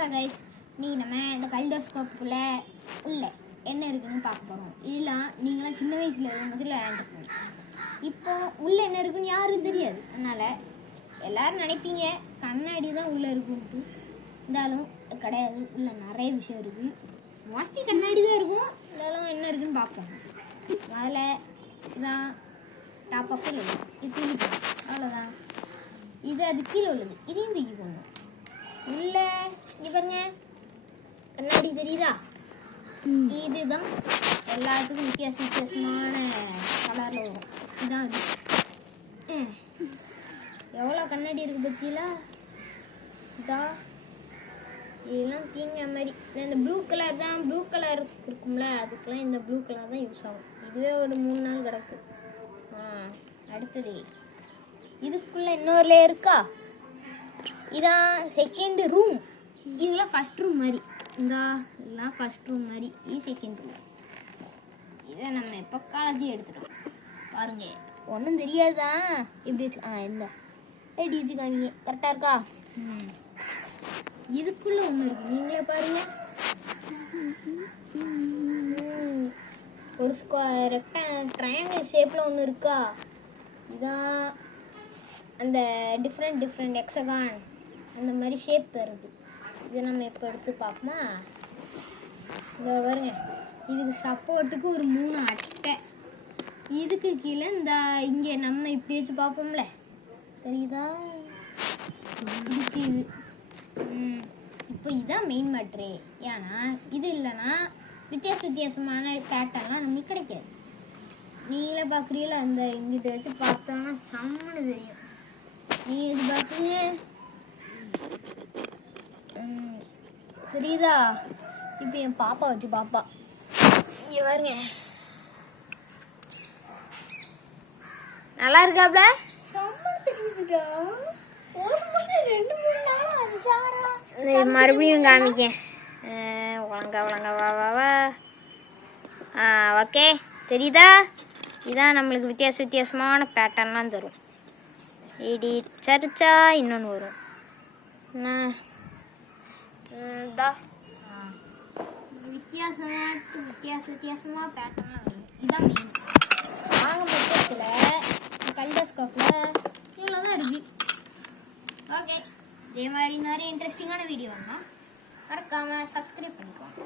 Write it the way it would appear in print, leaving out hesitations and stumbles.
Hello guys, நீ நம்ம இந்த கல்டோஸ்கோப்புக்குள்ளே உள்ள என்ன இருக்குன்னு பார்க்க போகிறோம். இதெல்லாம் நீங்களாம் சின்ன வயசில் இருக்கும் பஸ்ஸில் விளையாண்டுருப்பீங்க. இப்போ உள்ளே என்ன இருக்குன்னு யாரும் தெரியாது. அதனால் எல்லோரும் நினைப்பீங்க கண்ணாடி தான் உள்ளே இருக்குன்ட்டு. இருந்தாலும் கிடையாது, உள்ளே நிறைய விஷயம் இருக்குது. மோஸ்ட்லி கண்ணாடி தான் இருக்கும். இருந்தாலும் என்ன இருக்குன்னு பார்ப்போம். முதல்ல இதுதான் டாப் ஆஃப் உள்ளது. இது தூக்கி போடணும், அவ்வளோதான். இது அது கீழே உள்ளது, இதையும் தூக்கி போடணும். உள்ள இவங்க கண்ணாடி தெரியுதா? இதுதான் எல்லாத்துக்கும் வித்தியாசமான கலரில் வரும். இதுதான் அது. எவ்வளோ கண்ணாடி இருக்குது பற்றியில இதா. இதெல்லாம் பீங்க மாதிரி இந்த ப்ளூ கலர் தான். ப்ளூ கலர் இருக்கும்ல, அதுக்கெல்லாம் இந்த ப்ளூ கலர் தான் யூஸ் ஆகும். இதுவே ஒரு 3 நாள் கிடக்கு. அடுத்தது இதுக்குள்ளே இன்னொரு லேயர் இருக்கா? இதான் செகண்ட் ரூம். இதெல்லாம் ஃபஸ்ட் ரூம் மாதிரி. இதெல்லாம் ஃபஸ்ட் ரூம் மாதிரி. இது செகண்ட் ரூம். இதை நம்ம எப்போ காலேஜ் எடுத்துட்டோம் பாருங்க. ஒன்றும் தெரியாதுதான். எப்படி வச்சு இந்த எப்படி வச்சு காமிங்க. கரெக்டாக இருக்கா? இதுக்குள்ளே ஒன்று இருக்கு, நீங்களே பாருங்க. ஒரு ட்ரையாங்கிள் ஷேப்பில் ஒன்று இருக்கா? இதான் அந்த டிஃப்ரெண்ட் எக்ஸகான் அந்த மாதிரி ஷேப் தருது. இதை நம்ம இப்போ எடுத்து பார்ப்போமா? இந்த பாருங்க, இதுக்கு சப்போர்ட்டுக்கு ஒரு 3 அட்டை. இதுக்கு கீழே இந்த இங்கே நம்ம இப்படி வச்சு பார்ப்போம்ல, தெரியுதா? இதுக்கு இது இப்போ இதுதான் மெயின் மேட்ரு. ஏன்னா இது இல்லைன்னா வித்தியாசமான பேட்டர்ன்லாம் நம்மளுக்கு கிடைக்காது. நீங்களே பார்க்குறீங்களா? அந்த இங்கிட்ட வச்சு பார்த்தோம்னா செம்மனு தெரியும். நீங்கள் இது பார்த்துங்க, தெரியுதா? இப்போ என் பாப்பா வச்சு பாப்பா இங்கே பாருங்க, நல்லா இருக்காப்ல? மறுபடியும் காமிக்க ஒழுங்கா வா. ஓகே, தெரியுதா? இதான் நம்மளுக்கு வித்தியாசமான பேட்டர்ன்லாம் தரும். இடி சரிச்சா இன்னொன்று வரும். வித்தியாசமாக பேட்டர்ன்லாம் வரும். இதுதான் மெயின். நாங்கள் மொத்தத்தில் கல்டோஸ்கோப்பில் இவ்வளோ தான் இருக்குது. ஓகே, இதே மாதிரி நிறைய இன்ட்ரெஸ்டிங்கான வீடியோன்னா மறக்காமல் சப்ஸ்கிரைப் பண்ணிக்கோங்க.